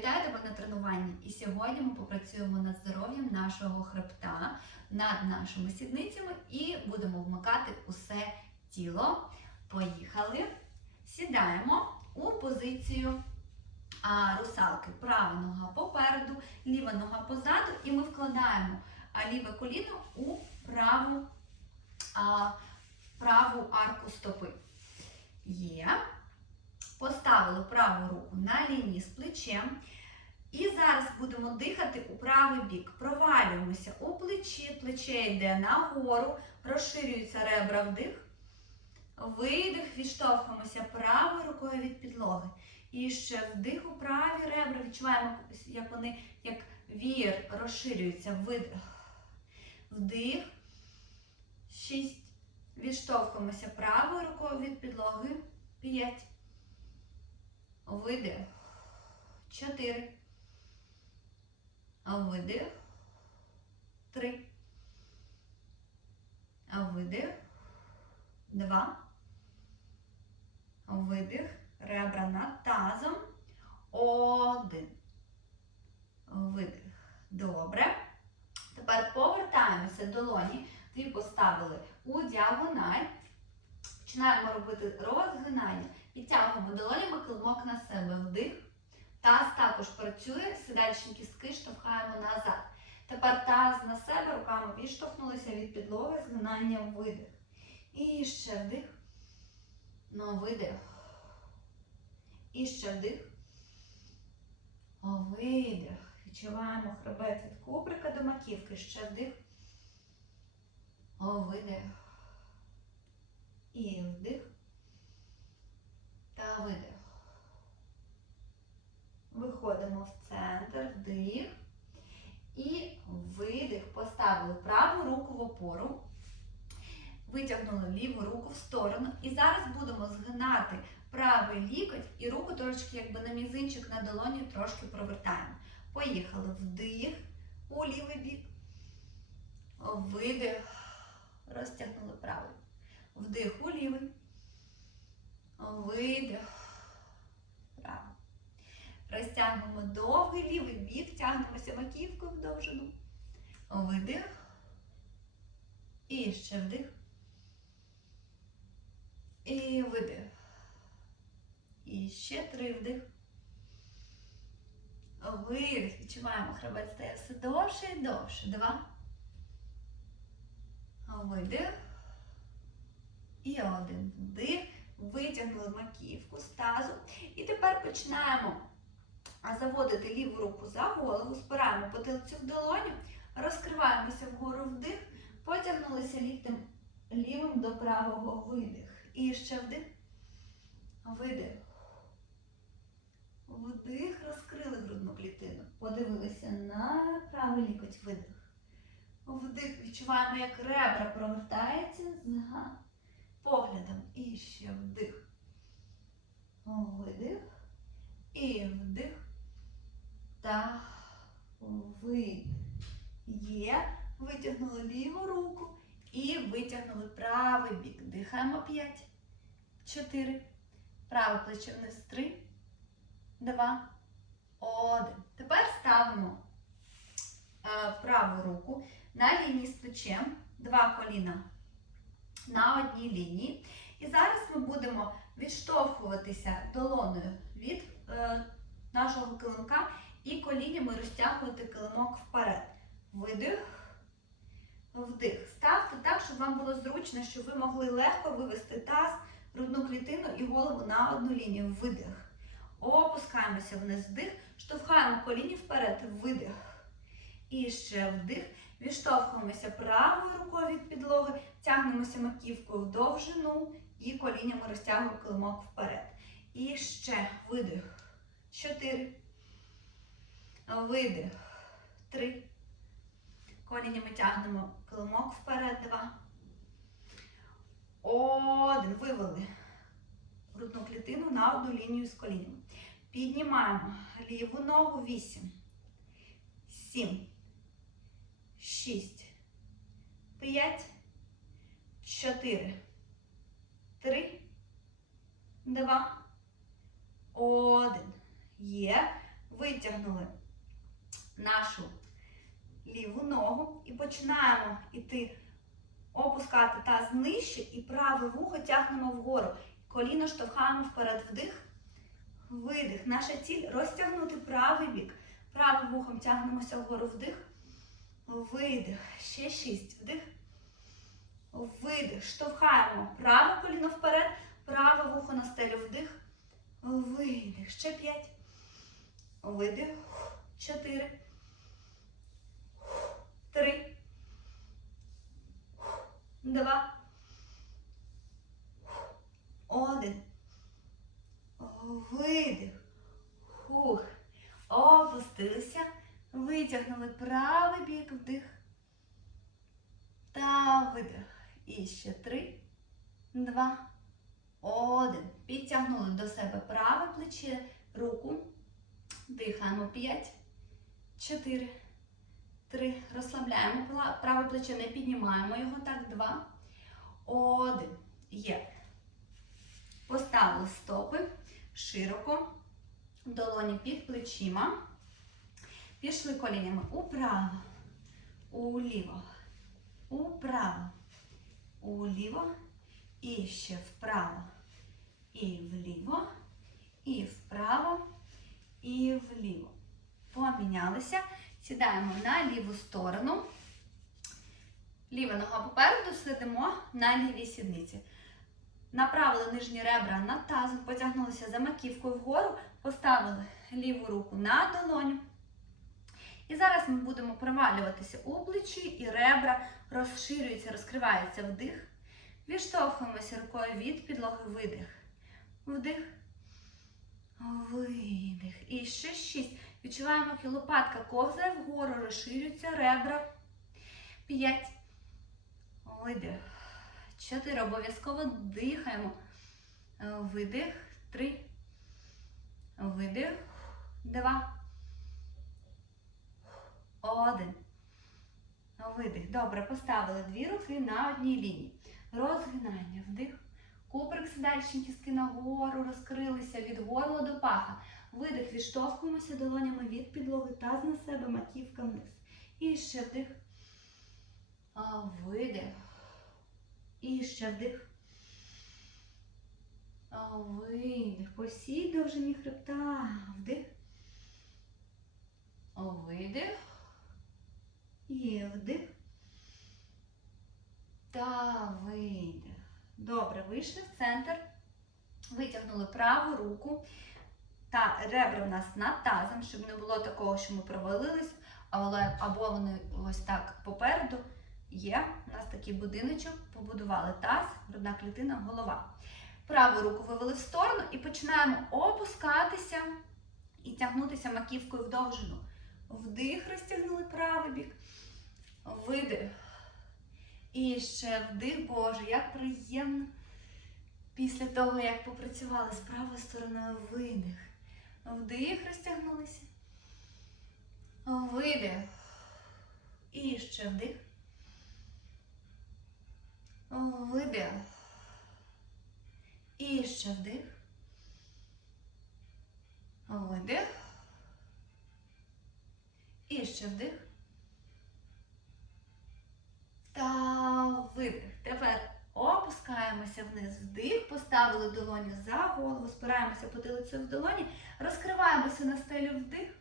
Вітаю тебе на тренуванні. І сьогодні ми попрацюємо над здоров'ям нашого хребта, над нашими сідницями і будемо вмикати усе тіло. Поїхали. Сідаємо у позицію русалки. Права нога попереду, ліва нога позаду, і ми вкладаємо ліве коліно у праву, праву арку стопи. Є. Поставили праву руку на лінії з плечем. І зараз будемо дихати у правий бік. Провалюємося у плечі, плече йде нагору, розширюються ребра вдих. Видих, відштовхуємося правою рукою від підлоги. І ще вдих у праві ребра. Відчуваємо, як вони, як вір розширюються. Видих. Вдих. Шість. Відштовхуємося правою рукою від підлоги. П'ять. Видих. Чотири. Видих. Три. Видих. Два. Видих. Ребра над тазом. Один. Видих. Добре. Тепер повертаємося долоні. Дві поставили у діагональ. Починаємо робити розгинання. Підтягуємо долонями килимок на себе. Вдих. Таз також працює, сідальчі кістки штовхаємо назад. Тепер таз на себе, руками відштовхнулися від підлоги, згинання видих. І ще вдих. Ну, видих. І ще вдих. Видих. Відчуваємо хребет від куприка до маківки. Ще вдих. Видих. І вдих. Та видих. Виходимо в центр, вдих. І видих. Поставили праву руку в опору. Витягнули ліву руку в сторону. І зараз будемо згинати правий лікоть і руку трошки, якби на мізинчик на долоні трошки провертаємо. Поїхали. Вдих у лівий бік. Видих. Розтягнули правий. Вдих у лівий. Видих. Право. Розтягнемо довгий лівий бік, тягнемося маківкою в довжину. Видих. І ще вдих. І видих. І ще три вдих. Видих. Відчуваємо, хребет стає все довше і довше. Два. Видих. І один вдих. Витягнули маківку з тазу. І тепер починаємо заводити ліву руку за голову, спираємо потилицю в долоню, розкриваємося вгору вдих, потягнулися ліктем лівим до правого видих. І ще вдих. Видих. Вдих, розкрили грудну клітину. Подивилися на правий лікоть видих. Вдих. Відчуваємо, як ребра провертаються з поглядом. І ще вдих. Видих. І вдих. Та видих. Є. Витягнули ліву руку. І витягнули правий бік. Дихаємо 5, 4. Праве плече вниз 3, 2, 1. Тепер ставимо е, праву руку на лінії з плечем. Два коліна на одній лінії. І зараз ми будемо відштовхуватися долоною від е, нашого килимка і колінями розтягувати килимок вперед. Видих, вдих. Ставте так, щоб вам було зручно, щоб ви могли легко вивести таз, грудну клітину і голову на одну лінію. Видих. Опускаємося вниз вдих, штовхаємо коліні вперед, видих. І ще вдих. Відштовхуємося правою рукою від підлоги, тягнемося маківкою в довжину і колінями розтягуємо килимок вперед. І ще видих. Чотири. Видих. Три. Колінями тягнемо килимок вперед. Два. Один. Вивели грудну клітину на одну лінію з колінями. Піднімаємо ліву ногу. Вісім. Сім. Шість. П'ять. Чотири. Три. Два. Один. Є. витягнули нашу ліву ногу і починаємо іти опускати таз нижче і праве вухо тягнемо вгору. Коліно штовхаємо вперед вдих, видих. Наша ціль розтягнути правий бік. Правим вухом тягнемося вгору вдих, видих. Ще шість. Вдих. Видих. Штовхаємо праве коліно вперед, праве вухо на стелю вдих. Видих. Ще п'ять. Видих. Чотири. Три. Два. Один. Видих. Хух. Опустилися. Витягнули правий бік вдих. Та видих. І ще три, два, один. Підтягнули до себе праве плече, руку. Дихаємо. П'ять, чотири, три. Розслабляємо праве плече, не піднімаємо його. Так, два, один. Є. Поставили стопи широко. Долоні під плечима. Пішли колінями управо, уліво, управо, уліво, і ще вправо, і вліво, і вправо, і вліво. Помінялися. Сідаємо на ліву сторону. Ліва нога попереду, сидимо на лівій сідниці. Направили нижні ребра над тазом, потягнулися за маківкою вгору, поставили ліву руку на долоню. І зараз ми будемо провалюватися у і ребра розширюються, розкриваються вдих. Відштовхуємося рукою від підлоги видих. Вдих. Видих. І ще шість. Відчуваємо, як лопатка ковзає вгору, розширюються ребра. П'ять. Видих. Чотири. Обов'язково дихаємо. Видих. Три. Видих. Два. Один. Видих. Добре, поставили дві руки на одній лінії. Розгинання. Вдих. Куприк сидальчі кістки нагору, розкрилися від горла до паха. Видих. Відштовхуємося долонями від підлоги, таз на себе, маківка вниз. І ще вдих. Видих. І ще вдих. Видих. По всій довжині хребта. Вдих. Видих. І вдих. Та видих. Добре, вийшли в центр. Витягнули праву руку. Та ребра в нас над тазом, щоб не було такого, що ми провалились, але або вони ось так попереду. Є. У нас такий будиночок, побудували таз, грудна клітина, голова. Праву руку вивели в сторону і починаємо опускатися і тягнутися маківкою в довжину. Вдих, розтягнули правий бік. Видих. І ще вдих, Боже, як приємно. Після того, як попрацювали з правою стороною видих. Вдих, розтягнулися. Видих. І ще вдих. Видих. І ще вдих. Видих. І ще вдих. Та видих. Тепер опускаємося вниз, вдих, поставили долоню за голову, спираємося потилицею в долоні, розкриваємося на стелю вдих.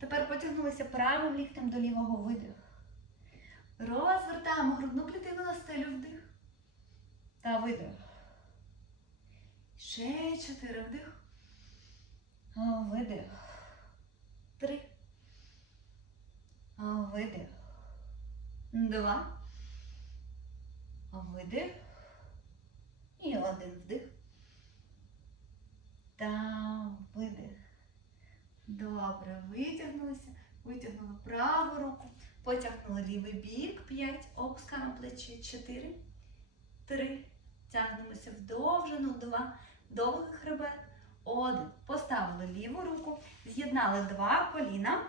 Тепер потягнулися правим ліктем до лівого видих. Розвертаємо грудну клітину на стелю вдих. Та видих. Ще чотири вдих. Видих. Три. Видих. Два. Видих. І один вдих. Та видих. Добре, витягнулися. Витягнули праву руку. Потягнули лівий бік. П'ять. Опускаємо плечі. Чотири. Три. Тягнемося в довжину. Два. Довгий хребет. Один. Поставили ліву руку. З'єднали два коліна.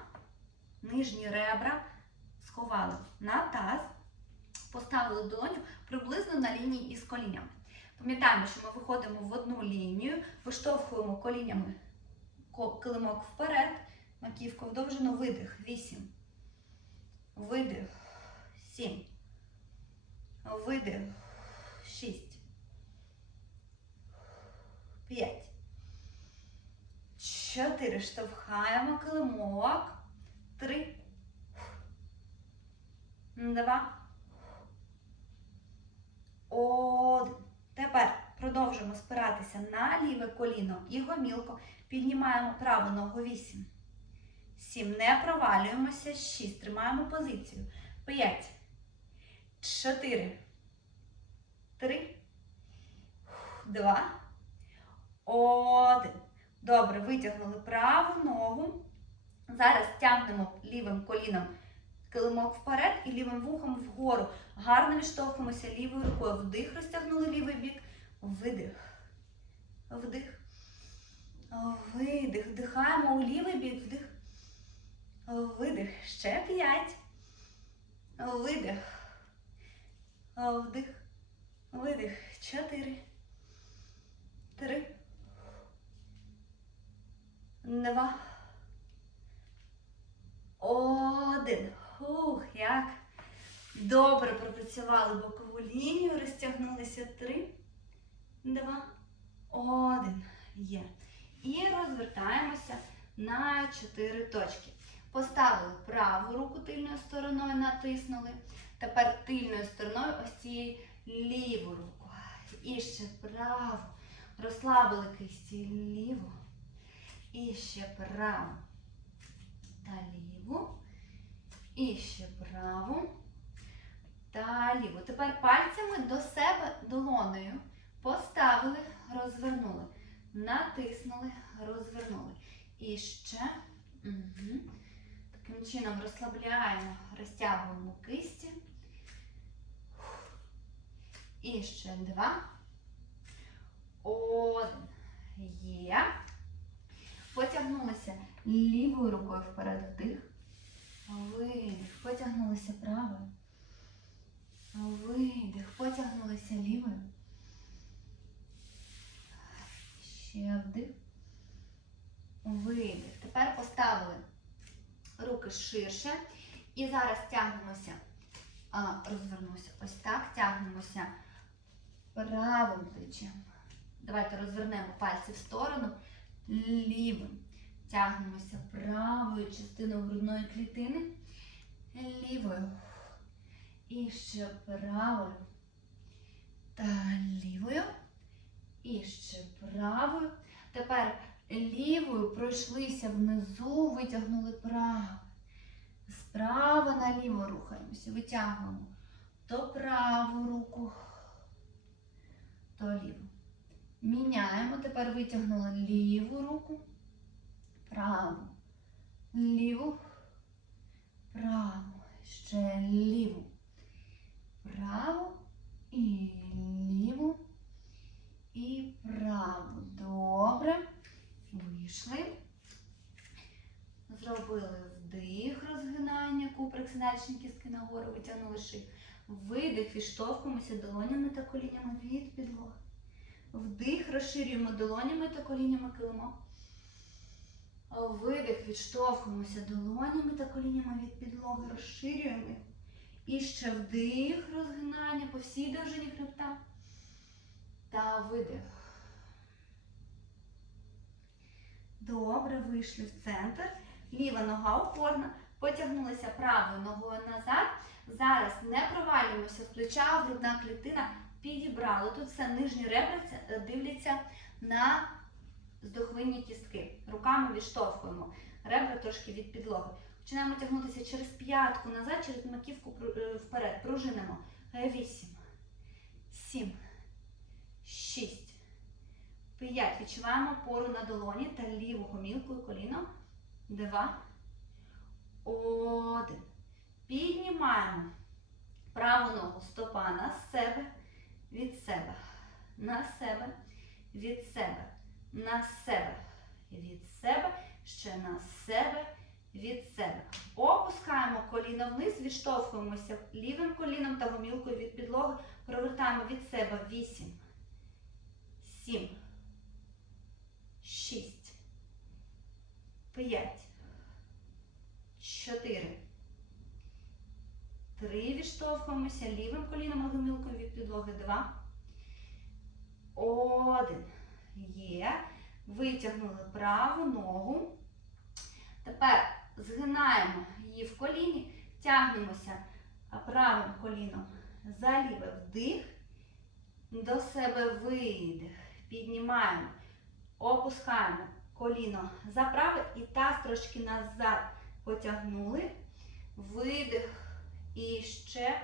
Нижні ребра. Сховали на таз. Поставили долоню приблизно на лінії із колінями. Пам'ятаємо, що ми виходимо в одну лінію, виштовхуємо колінями килимок вперед, Маківку в довжину. Видих. Вісім. Видих. Сім. Видих. Шість. П'ять. Чотири. Штовхаємо килимок. Три. Два. Один. Тепер продовжимо спиратися на ліве коліно і гомілко. Піднімаємо праву ногу 8. 7. Не провалюємося. 6. Тримаємо позицію. 5. 4. 3. 2. 1. Добре, витягнули праву ногу. Зараз тягнемо лівим коліном килимок вперед і лівим вухом вгору. Гарно відштовхуємося лівою рукою. Вдих, розтягнули лівий бік. Видих. Вдих. Видих. Вдихаємо у лівий бік. Вдих. Видих. Ще п'ять. Видих. Вдих. Видих. Чотири. Три. Два. Один. Ух, як добре пропрацювали бокову лінію, розтягнулися. Три, два, один. Є. І розвертаємося на чотири точки. Поставили праву руку тильною стороною, натиснули. Тепер тильною стороною ось цією ліву руку. І ще праву. Розслабили кисті ліву. І ще праву та ліву. І ще праву та ліву. Тепер пальцями до себе долонею поставили, розвернули. Натиснули, розвернули. І ще. Угу. Таким чином розслабляємо, розтягуємо кисті. І ще два. Один. Є. Потягнулися лівою рукою вперед вдих. Видих. Потягнулися правою. Видих. Потягнулися лівою. Ще вдих. Видих. Тепер поставили руки ширше. І зараз тягнемося. Розвернуся. Ось так. Тягнемося правим плечем. Давайте розвернемо пальці в сторону. Лівим. Тягнемося правою частиною грудної клітини. Лівою. І ще правою. Та лівою. І ще правою. Тепер лівою пройшлися внизу, витягнули праву. Справа наліво рухаємося. Витягуємо то праву руку, то ліву. Міняємо. Тепер витягнули ліву руку, праву, ліву, праву, ще ліву, праву і ліву і праву. Добре. Вийшли. Зробили вдих, розгинання, куприк, сидячні кістки нагору, витягнули шию. Видих, відштовхуємося долонями та колінями від підлоги. Вдих, розширюємо долонями та колінями килимок. Видих, відштовхуємося долонями та колінями від підлоги, розширюємо їх. І ще вдих, розгинання по всій довжині хребта. Та видих. Добре, вийшли в центр. Ліва нога опорна. Потягнулися правою ногою назад. Зараз не провалюємося в плеча, грудна клітина підібрали. Тут все нижні ребра дивляться на здохвинні кістки. Руками відштовхуємо. Ребра трошки від підлоги. Починаємо тягнутися через п'ятку назад, через маківку е, вперед. Пружинимо. Вісім. Сім. Шість. П'ять. Відчуваємо опору на долоні та ліву гомілкою коліном. Два. Один. Піднімаємо праву ногу стопа на себе, від себе, на себе, від себе, на себе, від себе, ще на себе, від себе. Опускаємо коліно вниз, відштовхуємося лівим коліном та гомілкою від підлоги. Провертаємо від себе 8, 7, 6, 5, чотири. Три. Відштовхуємося лівим коліном або гомілком від підлоги. Два. Один. Є. Витягнули праву ногу. Тепер згинаємо її в коліні, тягнемося правим коліном за ліве вдих, до себе видих. Піднімаємо, опускаємо коліно за праве і таз трошки назад потягнули. Видих. І ще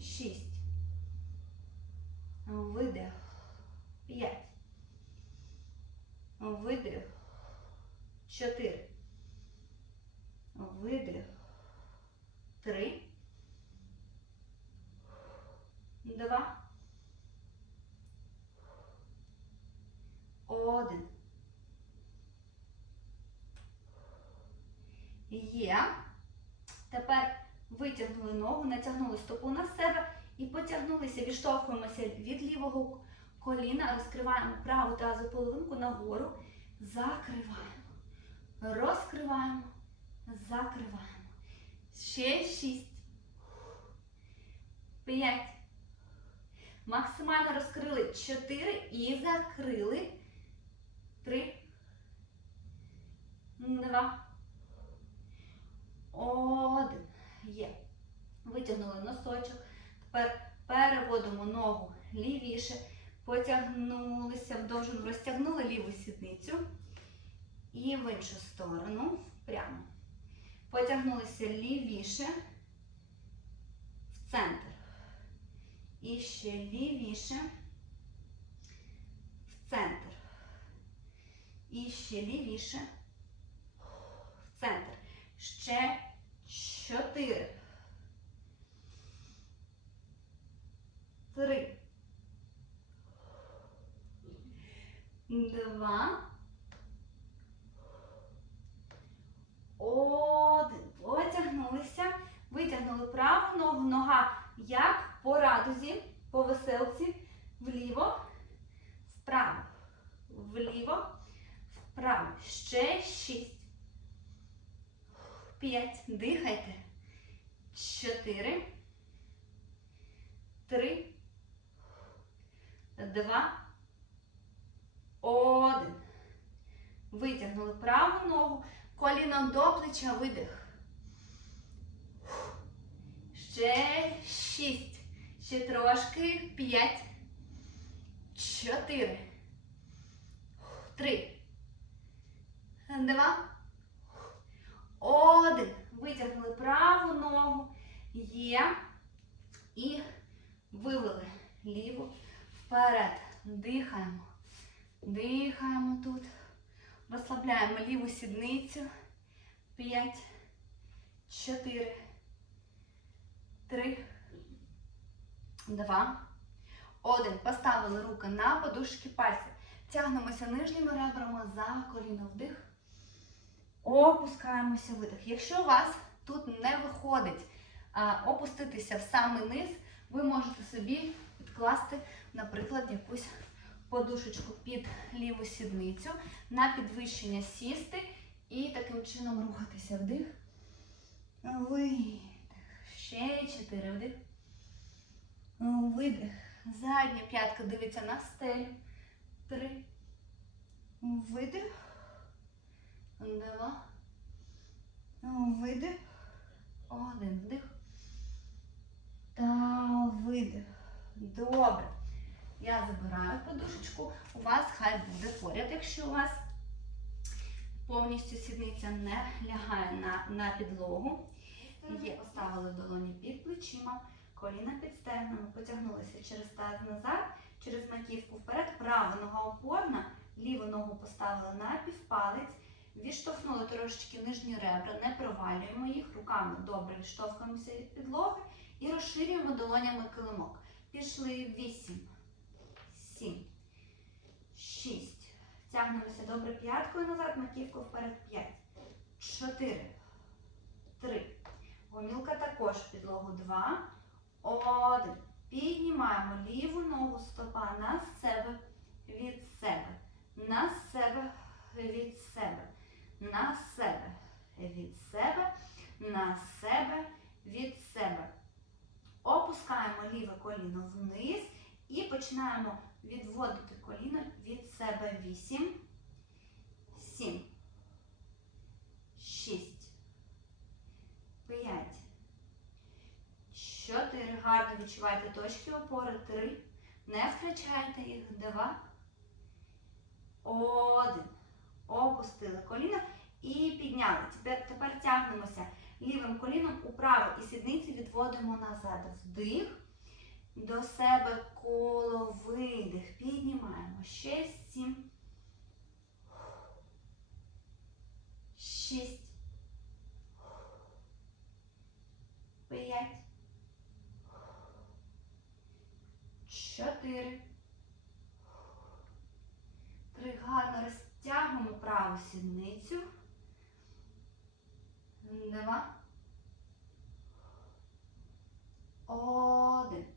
шість. Видих. П'ять. Видих. Чотири. Видих. Три. Два. Один. Є. Тепер витягнули ногу, натягнули стопу на себе і потягнулися, відштовхуємося від лівого коліна, розкриваємо праву тазу половинку нагору, закриваємо, розкриваємо, закриваємо. Ще шість. П'ять. Максимально розкрили чотири і закрили. Три. Два. Один. Є. Витягнули носочок. Тепер переводимо ногу лівіше. Потягнулися вдовжину, розтягнули ліву сідницю. І в іншу сторону. Прямо. Потягнулися лівіше. В центр. І ще лівіше. В центр. І ще лівіше. В центр. Ще чотири. Три. Два. Один. Потягнулися. Витягнули праву ногу. Нога як по радузі, по веселці. Вліво, вправо. Вліво, вправо. Ще шість. П'ять. Дихайте. Чотири. Три. Два. Один. Витягнули праву ногу. Коліно до плеча. Видих. Ще шість. Ще трошки. П'ять. Чотири. Три. Два. Один. Витягнули праву ногу. Є. І вивели ліву вперед. Дихаємо. Дихаємо тут. Розслабляємо ліву сідницю. П'ять. Чотири. Три. Два. Один. Поставили руки на подушки пальців. Тягнемося нижніми ребрами за коліно вдих. Опускаємося видих. Якщо у вас тут не виходить а, опуститися в самий низ, ви можете собі підкласти, наприклад, якусь подушечку під ліву сідницю на підвищення сісти і таким чином рухатися вдих. Видих. Ще чотири вдих. Видих. Задня п'ятка дивиться на стелю. Три. Видих. Два. Видих. Один вдих. Та видих. Добре. Я забираю подушечку. У вас хай буде поряд, якщо у вас повністю сідниця не лягає на, на підлогу. Є, поставили долоні під плечима, коліна під стегнами, потягнулися через таз назад, через маківку вперед, права нога опорна, ліву ногу поставили на півпалець, відштовхнули трошечки нижні ребра, не провалюємо їх, руками добре відштовхуємося від підлоги і розширюємо долонями килимок. Пішли 8, 7, 6. Тягнемося добре п'яткою назад, маківку вперед 5, 4, 3. Гомілка також підлогу 2. 1. Піднімаємо ліву ногу стопа на себе, від себе, на себе, від себе, на себе, від себе. на себе від себе. Опускаємо ліве коліно вниз і починаємо відводити коліно від себе. Вісім, сім, шість, п'ять, чотири. Гарно відчувайте точки опори. Три. Не втрачайте їх. Два. Один. Опустили коліно і підняли. Тепер, тепер тягнемося лівим коліном управо і сідниці відводимо назад. Вдих. До себе коло видих. Піднімаємо. Ще сім. Шість. П'ять. Чотири. Три. Гарно розтягуємо праву сідницю. Два. Один.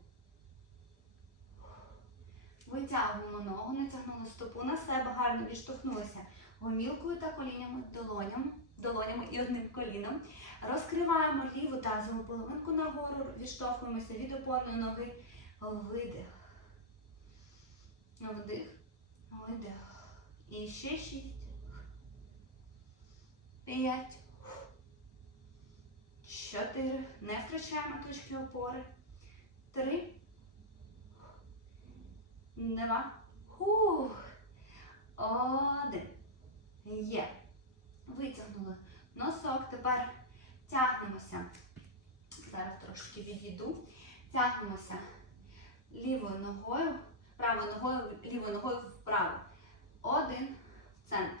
Витягуємо ногу, натягнули стопу на себе, гарно відштовхнулися гомілкою та коліннями, долонями, долонями і одним коліном. Розкриваємо ліву тазову половинку нагору, відштовхуємося від опорної ноги. Видих. Вдих. Видих. І ще шість. П'ять. Чотири. Не втрачаємо точки опори. Три. Два. Хух. Один. Є. Витягнули носок. Тепер тягнемося. Зараз трошки відійду. Тягнемося лівою ногою, правою ногою, лівою ногою вправо. Один в центр.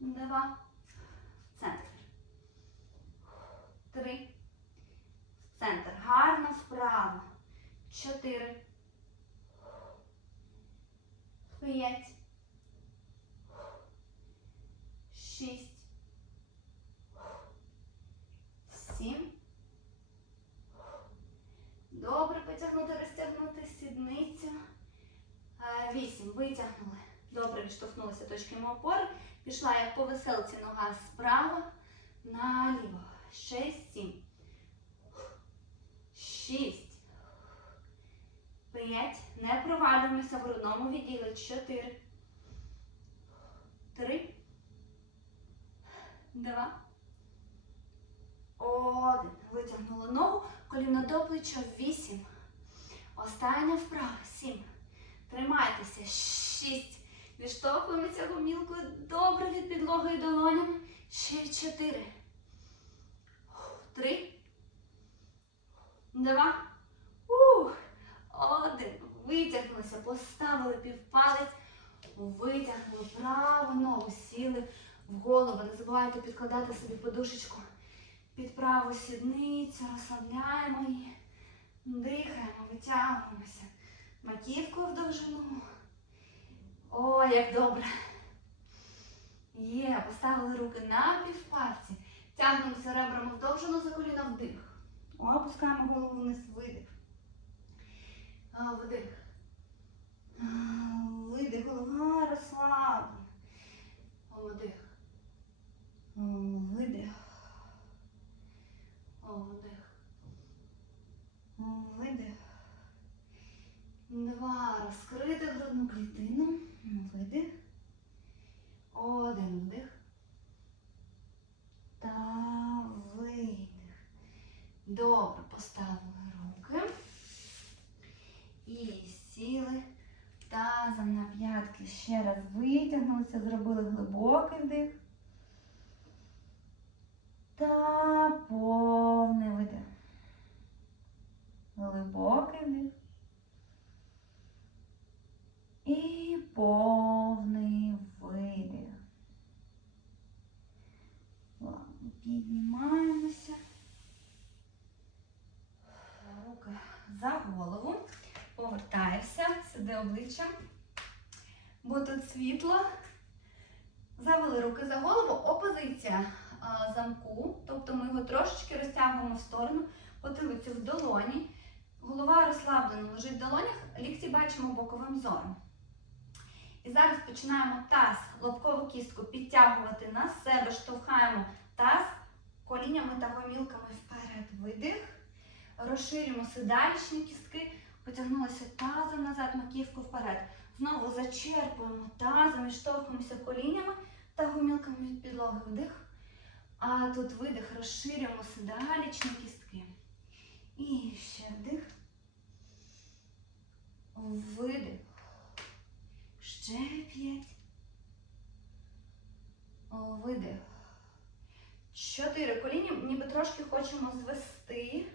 Два в центр. Три. В центр. Гарно вправо. Чотири. П'ять. Шість. Сім. Добре, потягнути, розтягнути сідницю. Е, Вісім. Витягнули. Добре, відштовхнулися точками опори. Пішла як по веселці нога справа наліво. Шесть, сім. Шість. П'ять. Не провалюємося в грудному відділі. Чотири. Три. Два. Один. Витягнули ногу. Коліно до плеча. Вісім. Остання вправа. Сім. Тримайтеся. Шість. Відштовхуємося гомілкою добре від підлоги і долонями. Ще чотири. Три. Два. Ух. Один. Витягнулися. Поставили півпалець. Витягнули праву ногу. Сіли в голову. Не забувайте підкладати собі подушечку під праву сідницю. Розслабляємо її. Дихаємо, витягуємося. Маківкою в довжину. О, як добре. Є, поставили руки на півпальці. Тягнемося ребрами в довжину за коліна вдих. Опускаємо голову вниз, видих. Вдих. Видих, голова розслаблена. Вдих. Видих. Вдих. Видих. Два. Розкрити грудну клітину. Видих. Один вдих. Та видих. Добре, поставили руки. І сіли тазом на п'ятки. Ще раз витягнулися, зробили глибокий вдих. Та повний видих. Глибокий вдих. І повний видих. Ладно, піднімаємося. Руки за голову. Повертаєшся, сиди обличчям. Бо тут світло. Завели руки за голову. Опозиція а, замку. Тобто ми його розтягуємо в сторону, потилицю в долоні. Голова розслаблено лежить в долонях, лікті бачимо боковим зором. І зараз починаємо таз, лобкову кістку підтягувати на себе, штовхаємо таз колінями та гомілками вперед. Видих. Розширюємо седалічні кістки. Потягнулися тазом назад, маківку вперед. Знову зачерпуємо тазом, відштовхуємося колінями та гомілками від підлоги. Вдих. А тут видих, розширюємо седалічні кістки. І ще вдих. Видих. Ще п'ять. Видих. Чотири коліні, ніби трошки хочемо звести.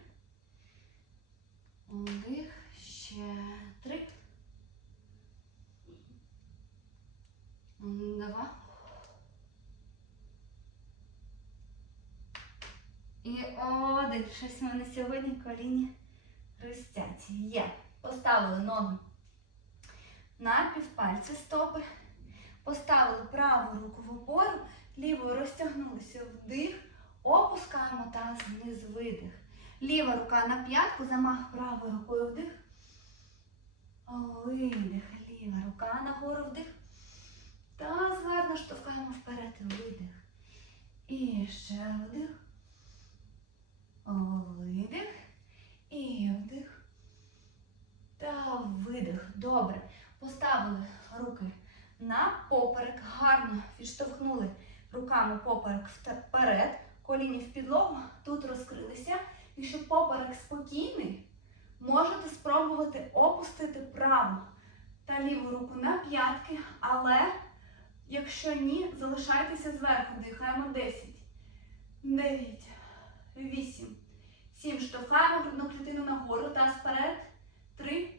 Вдих. Ще три. Два. І один. Щось у мене сьогодні коліні хрестять. Є. Поставили ноги на півпальці стопи. Поставили праву руку в опору, лівою розтягнулися вдих, опускаємо таз вниз видих. Ліва рука на п'ятку, замах правою рукою вдих. Видих. Ліва рука нагору вдих. Таз гарно штовхаємо вперед. Видих. І ще вдих. Видих. І вдих. Та видих. Добре. Поставили руки на поперек. Гарно відштовхнули руками поперек вперед. Коліні в підлогу. Тут розкрилися. Якщо поперек спокійний, можете спробувати опустити праву та ліву руку на п'ятки, але якщо ні, залишайтеся зверху. Дихаємо 10, 9, 8, 7. Штовхаємо грудну клітину нагору, таз вперед. 3,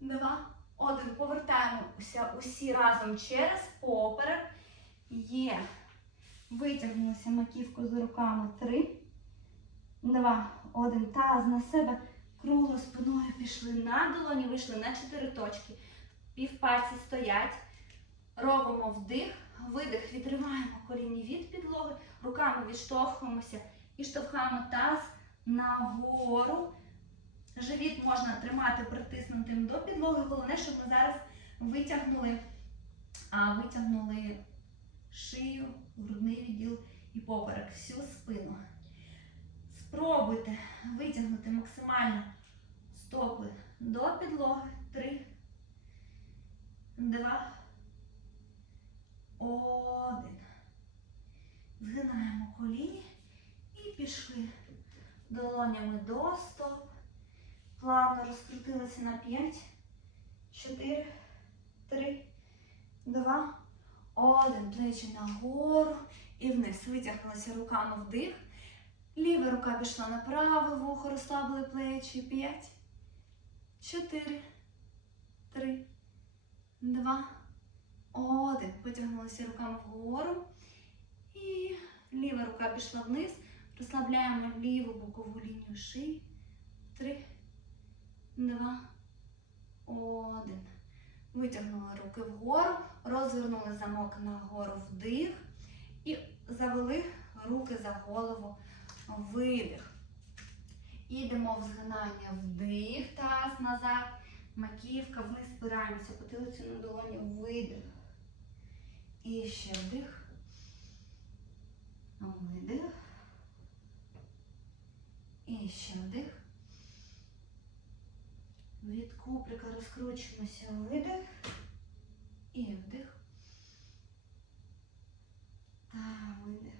2, 1. Повертаємося усі разом через поперек. Є. Витягнулися маківку з руками. 3, 2, 1. Таз на себе. Кругло спиною пішли на долоні, вийшли на 4 точки. Півпальці стоять. Робимо вдих, видих, відриваємо коліні від підлоги, руками відштовхуємося і штовхаємо таз нагору. Живіт можна тримати притиснутим до підлоги. Головне, щоб ми зараз витягнули, а, витягнули шию, грудний відділ і поперек, всю спину. Спробуйте витягнути максимально стопи до підлоги. Три, два, один. Згинаємо коліні і пішли долонями до стоп. Плавно розкрутилися на 5, 4, 3, 2, 1. Плечі нагору і вниз. Витягнулися руками вдих. Ліва рука пішла на праве вухо, розслабили плечі. 5, 4, 3, 2, 1. Потягнулися руками вгору. І ліва рука пішла вниз. Розслабляємо ліву бокову лінію шиї. 3, 2, 1. Витягнули руки вгору, розвернули замок нагору вдих і завели руки за голову видих. Ідемо в згинання вдих, таз назад, маківка, вниз спираємося, потилицю на долоні, видих. І ще вдих. Видих. І ще вдих. Від куприка розкручуємося, видих. І вдих. Та видих.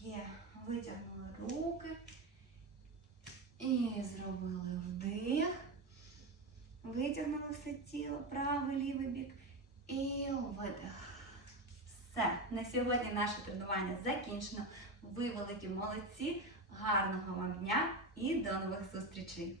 Є. Витягнули руки. І зробили вдих. Витягнули все тіло, правий, лівий бік. І видих. Все. На сьогодні наше тренування закінчено. Ви великі молодці. Гарного вам дня і до нових зустрічей!